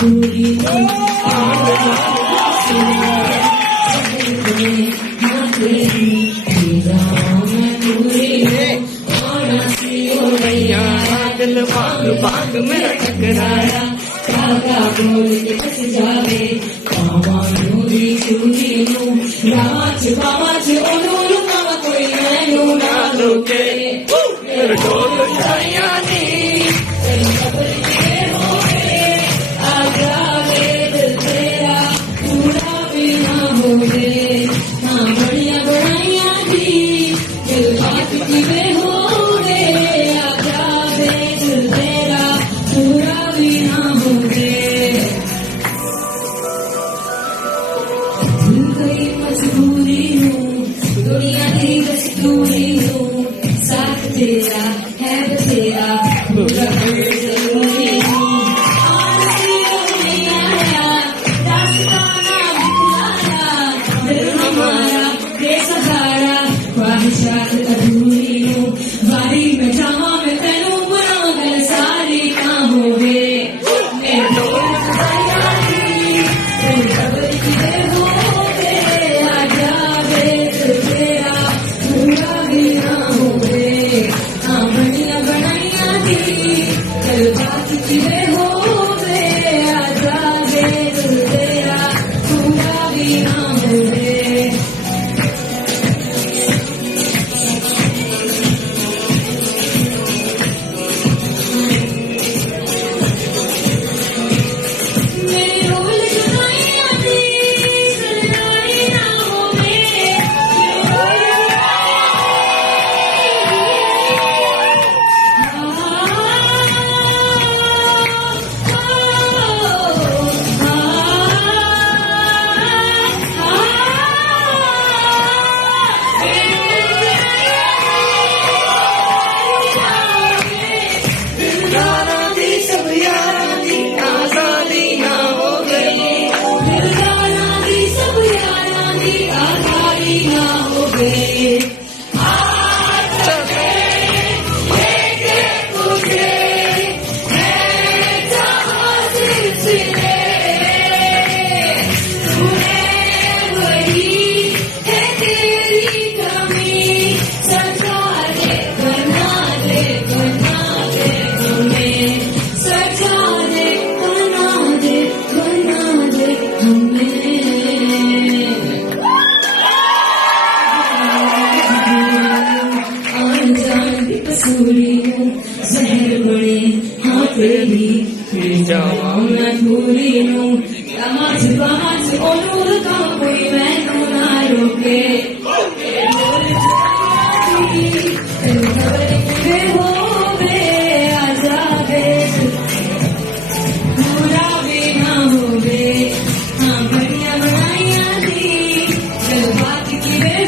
मजबूरी दिल बाग बाग मेरा टकराया धागा बोल के बच जावे बाबा नूरी चूरी नू बाच बाच ओनू कावा कोई मैनू ना रोके मेरे ढोल जाया नी तेरी खबर के होवे आ जावे दिल तेरा पूरा भी ना होवे हाँ बढ़िया बढ़ाइया दी दिल बात की वे होवे आ जावे दिल तेरा पूरा भी ना होवे दिल गई मजबूरी हूँ दुनिया की दस्तूरी हूँ साथ तेरा है बसेरा पूरा जरूरी हूँ ख्वाहिशात अधूरी हूँ बारी में जावा में तेनू बुरा गल सारी ना होवे मैं ढोल बजाया दी तेरी खबर की वे होवे आ जावे दिल तेरा पूरा भी ना होवे हाँ बढ़िया बनाइया दी दिल बात की वे होवे आ जावे दिल तेरा पूरा भी ना होवे जहर बड़े हाँ तेरी मैं पूरी हूँ बाज बाज ओनूर का कोई मैनू ना रोके खबर के होवे आ जावे पूरा भी ना होवे हाँ बढ़िया बनाइया दी दिल बात की वे